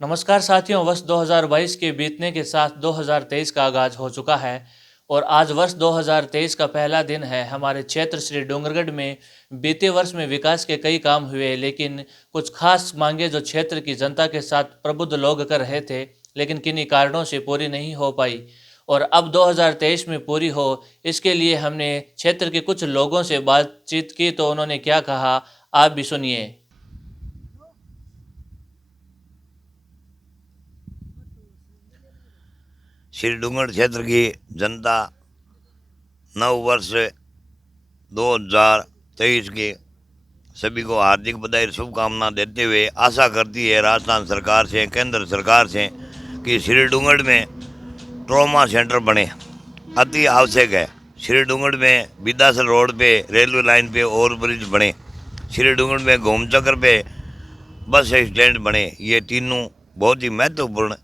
नमस्कार साथियों, वर्ष 2022 के बीतने के साथ 2023 का आगाज हो चुका है और आज वर्ष 2023 का पहला दिन है। हमारे क्षेत्र श्री डोंगरगढ़ में बीते वर्ष में विकास के कई काम हुए, लेकिन कुछ खास मांगे जो क्षेत्र की जनता के साथ प्रबुद्ध लोग कर रहे थे, लेकिन किन्हीं कारणों से पूरी नहीं हो पाई और अब 2023 में पूरी हो, इसके लिए हमने क्षेत्र के कुछ लोगों से बातचीत की तो उन्होंने क्या कहा, आप भी सुनिए। श्री डूंगरगढ़ क्षेत्र की जनता नव वर्ष 2023 के सभी को हार्दिक बधाई और शुभकामना देते हुए आशा करती है राजस्थान सरकार से, केंद्र सरकार से कि श्री डूंगरगढ़ में ट्रॉमा सेंटर बने, अति आवश्यक है। श्री डूंगरगढ़ में विद्यासल रोड पे रेलवे लाइन पे ओवर ब्रिज बने, श्री डूंगरगढ़ में घोमचक्र पे बस स्टैंड बने। ये तीनों बहुत ही महत्वपूर्ण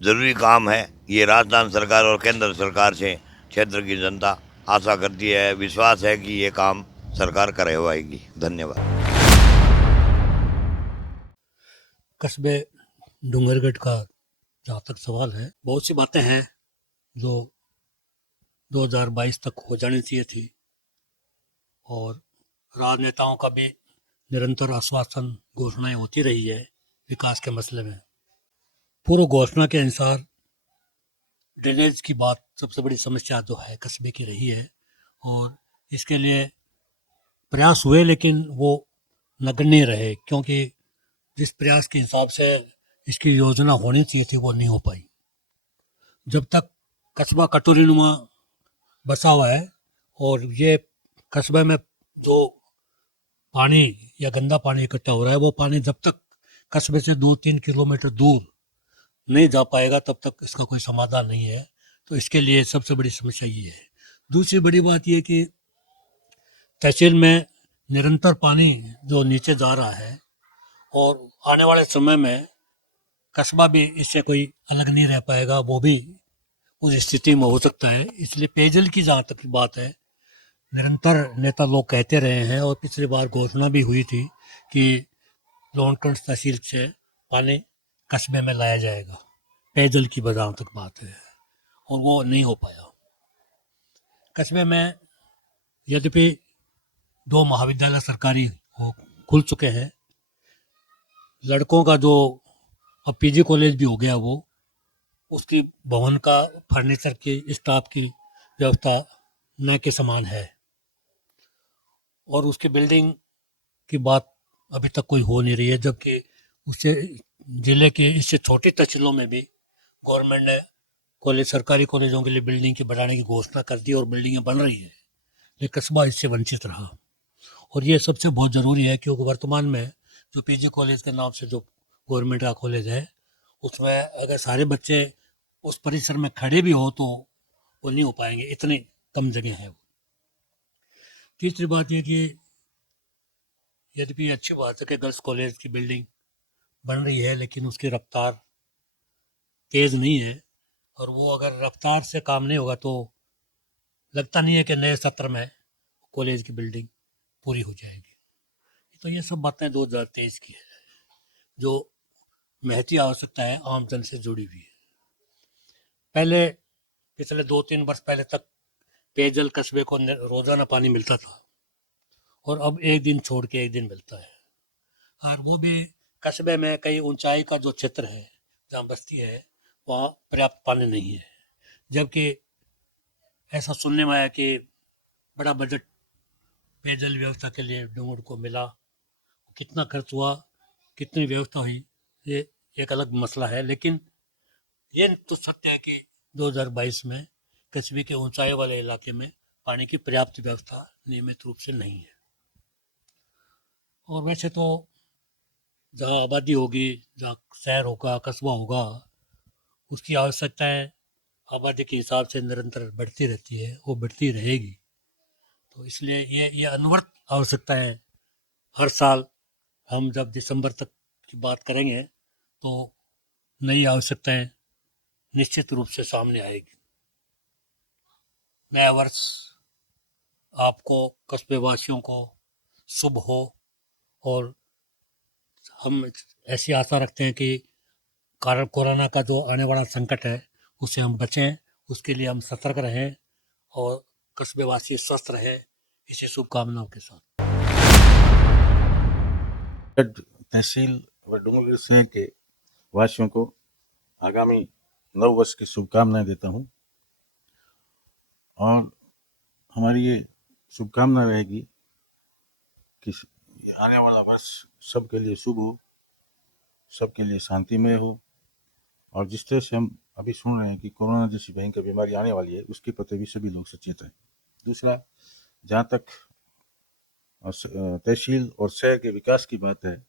जरूरी काम है। ये राजस्थान सरकार और केंद्र सरकार से क्षेत्र की जनता आशा करती है, विश्वास है कि ये काम सरकार करवाएगी। धन्यवाद। कस्बे डूंगरगढ़ का जहाँ तक सवाल है, बहुत सी बातें हैं जो 2022 तक हो जानी चाहिए थी और राजनेताओं का भी निरंतर आश्वासन, घोषणाएं होती रही है विकास के मसले में। पूर्व घोषणा के अनुसार ड्रेनेज की बात सबसे बड़ी समस्या जो है कस्बे की रही है और इसके लिए प्रयास हुए, लेकिन वो नगण्य रहे, क्योंकि जिस प्रयास के हिसाब से इसकी योजना होनी चाहिए थी वो नहीं हो पाई। जब तक कस्बा कटोरीनुमा बसा हुआ है और ये कस्बे में जो पानी या गंदा पानी इकट्ठा हो रहा है, वो पानी जब तक कस्बे से 2-3 किलोमीटर दूर नहीं जा पाएगा तब तक इसका कोई समाधान नहीं है। तो इसके लिए सबसे बड़ी समस्या ये है। दूसरी बड़ी बात यह कि तहसील में निरंतर पानी जो नीचे जा रहा है और आने वाले समय में कस्बा भी इससे कोई अलग नहीं रह पाएगा, वो भी उस स्थिति में हो सकता है। इसलिए पेयजल की जहाँ तक बात है, निरंतर नेता लोग कहते रहे हैं और पिछली बार घोषणा भी हुई थी कि लोनकंड तहसील से पानी कस्बे में लाया जाएगा, पेयजल की जहाँ तक बात है, और वो नहीं हो पाया। कस्बे में यद्यपि 2 महाविद्यालय सरकारी हो खुल चुके हैं, लड़कों का जो अब पीजी कॉलेज भी हो गया, वो उसकी भवन का फर्नीचर की स्टाफ की व्यवस्था न के समान है और उसकी बिल्डिंग की बात अभी तक कोई हो नहीं रही है, जबकि उससे जिले के इससे छोटी तहसीलों में भी गवर्नमेंट ने कॉलेज, सरकारी कॉलेजों के लिए बिल्डिंग के बढ़ाने की घोषणा कर दी और बिल्डिंगें बन रही है, लेकिन कस्बा इससे वंचित रहा। और ये सबसे बहुत ज़रूरी है, क्योंकि वर्तमान में जो पीजी कॉलेज के नाम से जो गवर्नमेंट का कॉलेज है, उसमें अगर सारे बच्चे उस परिसर में खड़े भी हो तो वो नहीं हो पाएंगे, इतनी कम जगह है। तीसरी बात यह कि यद्यपि अच्छी बात है कि गर्ल्स कॉलेज की बिल्डिंग बन रही है, लेकिन उसकी रफ्तार तेज़ नहीं है और वो अगर रफ्तार से काम नहीं होगा तो लगता नहीं है कि नए सत्र में कॉलेज की बिल्डिंग पूरी हो जाएगी। तो ये सब बातें 2023 की है, जो महती आवश्यकता है आम जन से जुड़ी हुई है। पहले पिछले 2-3 वर्ष पहले तक पेयजल कस्बे को रोजाना पानी मिलता था और अब एक दिन छोड़ के एक दिन मिलता है, और वो भी कस्बे में कई ऊंचाई का जो क्षेत्र है जहाँ बस्ती है वहाँ पर्याप्त पानी नहीं है। जबकि ऐसा सुनने में आया कि बड़ा बजट पेयजल व्यवस्था के लिए डूंगरगढ़ को मिला। कितना खर्च हुआ, कितनी व्यवस्था हुई, ये एक अलग मसला है, लेकिन ये तो सत्य है कि 2022 में कस्बे के ऊंचाई वाले इलाके में पानी की पर्याप्त व्यवस्था नियमित रूप से नहीं है। और वैसे तो जहाँ आबादी होगी, जहाँ शहर होगा, कस्बा होगा, उसकी आवश्यकताएं आबादी के हिसाब से निरंतर बढ़ती रहती है, वो बढ़ती रहेगी। तो इसलिए ये अनवरत आवश्यकताएं हर साल हम जब दिसंबर तक की बात करेंगे तो नई आवश्यकताएं निश्चित रूप से सामने आएगी। नया वर्ष आपको, कस्बे वासियों को शुभ हो और हम ऐसी आशा रखते हैं कि कारण कोरोना का जो आने वाला संकट है उससे हम बचें, उसके लिए हम सतर्क रहें और कस्बेवासी स्वस्थ रहे, इसी शुभकामनाओं के साथ। तहसील व डूंगरगढ़ शहर के वासियों को आगामी नव वर्ष की शुभकामनाएं देता हूं और हमारी ये शुभकामना रहेगी कि आने वाला वर्ष सबके लिए शुभ हो, सबके लिए शांतिमय हो और जिस तरह से हम अभी सुन रहे हैं कि कोरोना जैसी भयंकर बीमारी आने वाली है उसके प्रति भी सभी लोग सचेत हैं। दूसरा, जहाँ तक तहसील और शहर के विकास की बात है,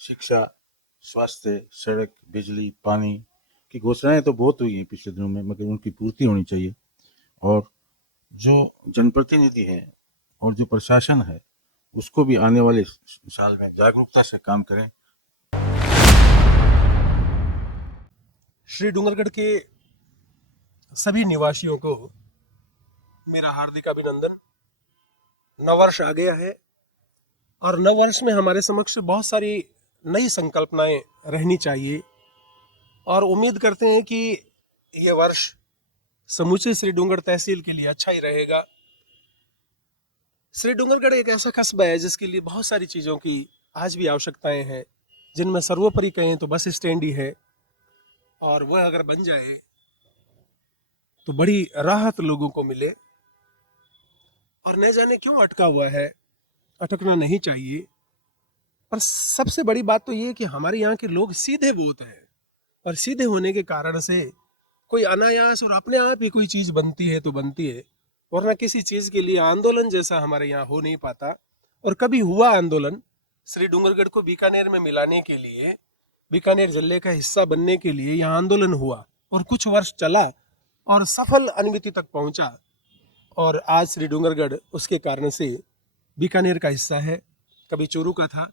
शिक्षा, स्वास्थ्य, सड़क, बिजली, पानी की घोषणाएं तो बहुत हुई हैं पिछले दिनों में, मगर उनकी पूर्ति होनी चाहिए और जो जनप्रतिनिधि हैं और जो प्रशासन है उसको भी आने वाले साल में जागरूकता से काम करें। श्री डूंगरगढ़ के सभी निवासियों को मेरा हार्दिक अभिनंदन। नववर्ष आ गया है और नववर्ष में हमारे समक्ष बहुत सारी नई संकल्पनाएं रहनी चाहिए और उम्मीद करते हैं कि ये वर्ष समूचे श्री डूंगरगढ़ तहसील के लिए अच्छा ही रहेगा। श्री डूंगरगढ़ एक ऐसा कस्बा है जिसके लिए बहुत सारी चीज़ों की आज भी आवश्यकताएं हैं, जिनमें सर्वोपरि कहें तो बस स्टैंड ही है और वह अगर बन जाए तो बड़ी राहत लोगों को मिले और न जाने क्यों अटका हुआ है, अटकना नहीं चाहिए। पर सबसे बड़ी बात तो ये कि हमारे यहाँ के लोग सीधे बहुत हैं और सीधे होने के कारण से कोई अनायास और अपने आप ही कोई चीज़ बनती है तो बनती है, वरना किसी चीज़ के लिए आंदोलन जैसा हमारे यहाँ हो नहीं पाता। और कभी हुआ आंदोलन श्री डूंगरगढ़ को बीकानेर में मिलाने के लिए, बीकानेर जिले का हिस्सा बनने के लिए यहाँ आंदोलन हुआ और कुछ वर्ष चला और सफल अनुमिति तक पहुंचा और आज श्री डूंगरगढ़ उसके कारण से बीकानेर का हिस्सा है, कभी चूरू का था।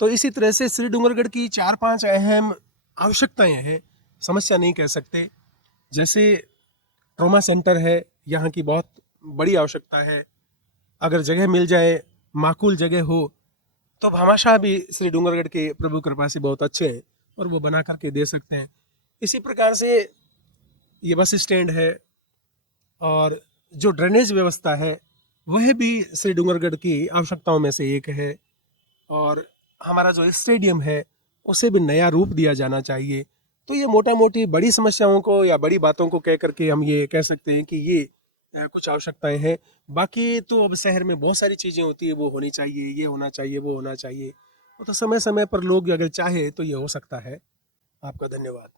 तो इसी तरह से श्री डूंगरगढ़ की 4-5 अहम आवश्यकताएं हैं, समस्या नहीं कह सकते। जैसे ट्रॉमा सेंटर है, यहाँ की बहुत बड़ी आवश्यकता है। अगर जगह मिल जाए, माकूल जगह हो, तो भामाशाह भी श्री डूंगरगढ़ के प्रभु कृपा से बहुत अच्छे हैं और वो बना करके दे सकते हैं। इसी प्रकार से ये बस स्टैंड है और जो ड्रेनेज व्यवस्था है वह भी श्री डूंगरगढ़ की आवश्यकताओं में से एक है और हमारा जो स्टेडियम है उसे भी नया रूप दिया जाना चाहिए। तो ये मोटा मोटी बड़ी समस्याओं को या बड़ी बातों को कह करके हम ये कह सकते हैं कि ये कुछ आवश्यकताएं हैं। बाकी तो अब शहर में बहुत सारी चीज़ें होती है, वो होनी चाहिए, ये होना चाहिए, वो होना चाहिए। वो तो समय समय पर लोग अगर चाहे तो ये हो सकता है। आपका धन्यवाद।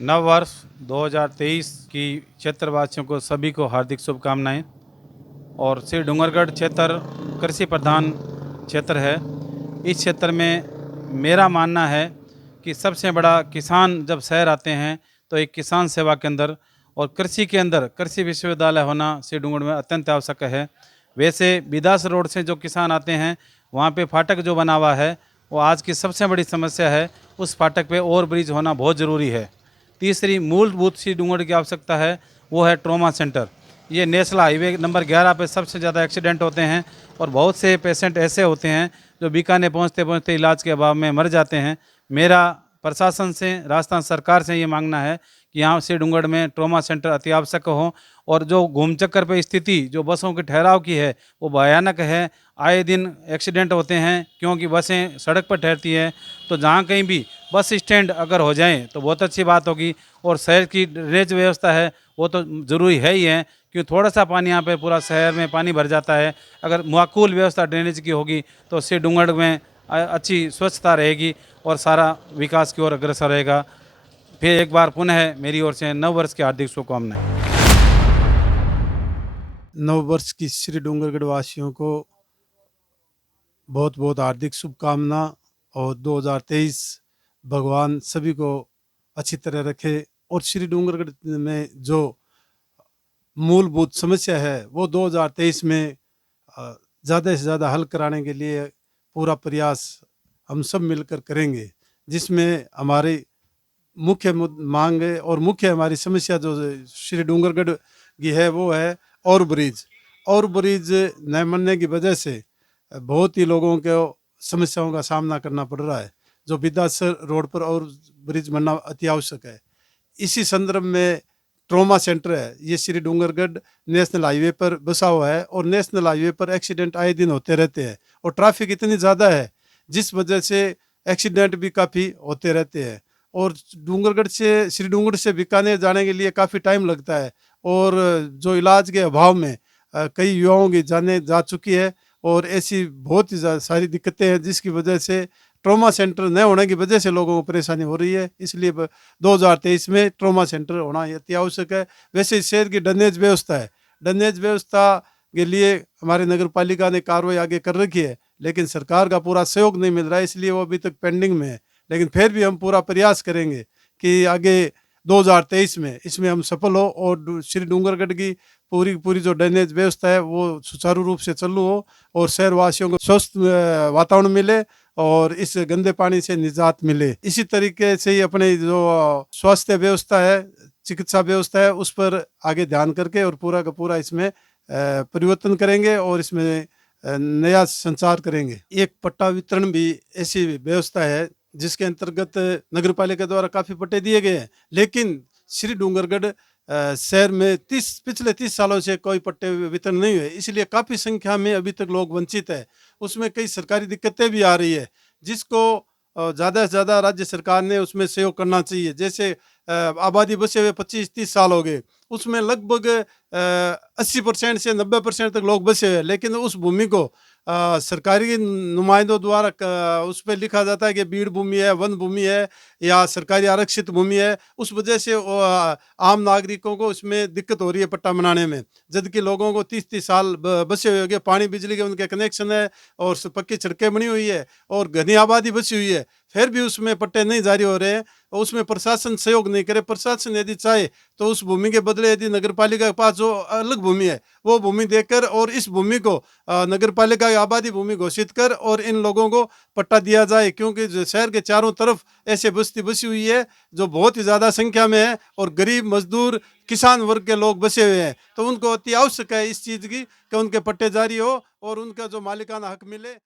नव वर्ष 2023 की क्षेत्रवासियों को सभी को हार्दिक शुभकामनाएं। और श्री डूंगरगढ़ क्षेत्र कृषि प्रधान क्षेत्र है। इस क्षेत्र में मेरा मानना है कि सबसे बड़ा किसान जब शहर आते हैं तो एक किसान सेवा केंद्र और कृषि के अंदर कृषि विश्वविद्यालय होना श्री डूंगरगढ़ में अत्यंत आवश्यक है। वैसे बिदास रोड से जो किसान आते हैं वहाँ पे फाटक जो बना हुआ है वो आज की सबसे बड़ी समस्या है। उस फाटक पे ओवर ब्रिज होना बहुत ज़रूरी है। तीसरी मूलभूत श्री डूंगरगढ़ की आवश्यकता है वो है ट्रॉमा सेंटर। ये नेशनल हाईवे नंबर 11 पे सबसे ज़्यादा एक्सीडेंट होते हैं और बहुत से पेशेंट ऐसे होते हैं जो बीकानेर पहुंचते पहुंचते इलाज के अभाव में मर जाते हैं। मेरा प्रशासन से, राजस्थान सरकार से ये मांगना है कि यहाँ श्री डूंगरगढ़ में ट्रॉमा सेंटर अति आवश्यक हो। और जो घूम चक्कर पे स्थिति जो बसों के ठहराव की है वो भयानक है। आए दिन एक्सीडेंट होते हैं क्योंकि बसें सड़क पर ठहरती है। तो जहाँ कहीं भी बस स्टैंड अगर हो जाए तो बहुत अच्छी बात होगी। और शहर की ड्रेनेज व्यवस्था है वो तो ज़रूरी है ही है, क्योंकि थोड़ा सा पानी यहाँ पे पूरा शहर में पानी भर जाता है। अगर माकूल व्यवस्था ड्रेनेज की होगी तो श्री डूंगरगढ़ में अच्छी स्वच्छता रहेगी और सारा विकास की ओर अग्रसर रहेगा। फिर एक बार पुनः मेरी ओर से नव वर्ष की हार्दिक शुभकामनाएं। नव वर्ष की श्री डूंगरगढ़ वासियों को बहुत बहुत हार्दिक शुभकामना और 2023 भगवान सभी को अच्छी तरह रखे। और श्री डूंगरगढ़ में जो मूलभूत समस्या है वो 2023 में ज़्यादा से ज़्यादा हल कराने के लिए पूरा प्रयास हम सब मिलकर करेंगे, जिसमें हमारी मुख्य मांग और मुख्य हमारी समस्या जो श्री डूंगरगढ़ की है वो है और ब्रिज न बनने की वजह से बहुत ही लोगों को समस्याओं का सामना करना पड़ रहा है, जो बिदासर रोड पर और ब्रिज बनना अति आवश्यक है। इसी संदर्भ में ट्रॉमा सेंटर है, ये श्री डूंगरगढ़ नेशनल हाईवे पर बसा हुआ है और नेशनल हाईवे पर एक्सीडेंट आए दिन होते रहते हैं और ट्रैफिक इतनी ज़्यादा है जिस वजह से एक्सीडेंट भी काफ़ी होते रहते हैं। और डूंगरगढ़ से श्री डूंगरगढ़ से बीकानेर जाने के लिए काफ़ी टाइम लगता है और जो इलाज के अभाव में कई युवाओं की जाने जा चुकी है और ऐसी बहुत ही सारी दिक्कतें हैं जिसकी वजह से ट्रॉमा सेंटर न होने की वजह से लोगों को परेशानी हो रही है। इसलिए 2023 में ट्रॉमा सेंटर होना अति आवश्यक है। वैसे शहर की ड्रेनेज व्यवस्था है, ड्रेनेज व्यवस्था के लिए हमारे नगर पालिका ने कार्रवाई आगे कर रखी है, लेकिन सरकार का पूरा सहयोग नहीं मिल रहा है, इसलिए वो अभी तक पेंडिंग में है। लेकिन फिर भी हम पूरा प्रयास करेंगे कि आगे 2023 में इसमें हम सफल हो और श्री डूंगरगढ़ की पूरी जो ड्रेनेज व्यवस्था है वो सुचारू रूप से चालू हो और शहरवासियों को स्वस्थ वातावरण मिले और इस गंदे पानी से निजात मिले। इसी तरीके से ही अपने जो स्वास्थ्य व्यवस्था है, चिकित्सा व्यवस्था है, उस पर आगे ध्यान करके और पूरा का पूरा इसमें परिवर्तन करेंगे और इसमें नया संचार करेंगे। एक पट्टा वितरण भी ऐसी व्यवस्था है जिसके अंतर्गत नगर पालिका द्वारा काफ़ी पट्टे दिए गए हैं, लेकिन श्री डूंगरगढ़ शहर में पिछले 30 सालों से कोई पट्टे वितरण नहीं हुए, इसलिए काफ़ी संख्या में अभी तक लोग वंचित है। उसमें कई सरकारी दिक्कतें भी आ रही है जिसको ज़्यादा से ज़्यादा राज्य सरकार ने उसमें सहयोग करना चाहिए। जैसे आबादी बसे हुए 25-30 साल हो गए, उसमें लगभग 80% से 90% तक लोग बसे हुए, लेकिन उस भूमि को सरकारी नुमाइंदों द्वारा उस पर लिखा जाता है कि बीड़ भूमि है, वन भूमि है या सरकारी आरक्षित भूमि है। उस वजह से आम नागरिकों को इसमें दिक्कत हो रही है पट्टा बनाने में, जबकि लोगों को 30-30 साल बसे हुए हो गए, पानी बिजली के उनके कनेक्शन है और पक्की सड़कें बनी हुई है और घनी आबादी बसी हुई है, फिर भी उसमें पट्टे नहीं जारी हो रहे हैं और उसमें प्रशासन सहयोग नहीं करे। प्रशासन यदि चाहे तो उस भूमि के बदले यदि नगर पालिका के पास जो अलग भूमि है वो भूमि देकर और इस भूमि को नगर पालिका की आबादी भूमि घोषित कर और इन लोगों को पट्टा दिया जाए, क्योंकि शहर के चारों तरफ ऐसे बस्ती बसी हुई है जो बहुत ही ज़्यादा संख्या में है और गरीब मजदूर किसान वर्ग के लोग बसे हुए हैं, तो उनको अति आवश्यक है इस चीज़ की कि उनके पट्टे जारी हो और उनका जो मालिकाना हक मिले।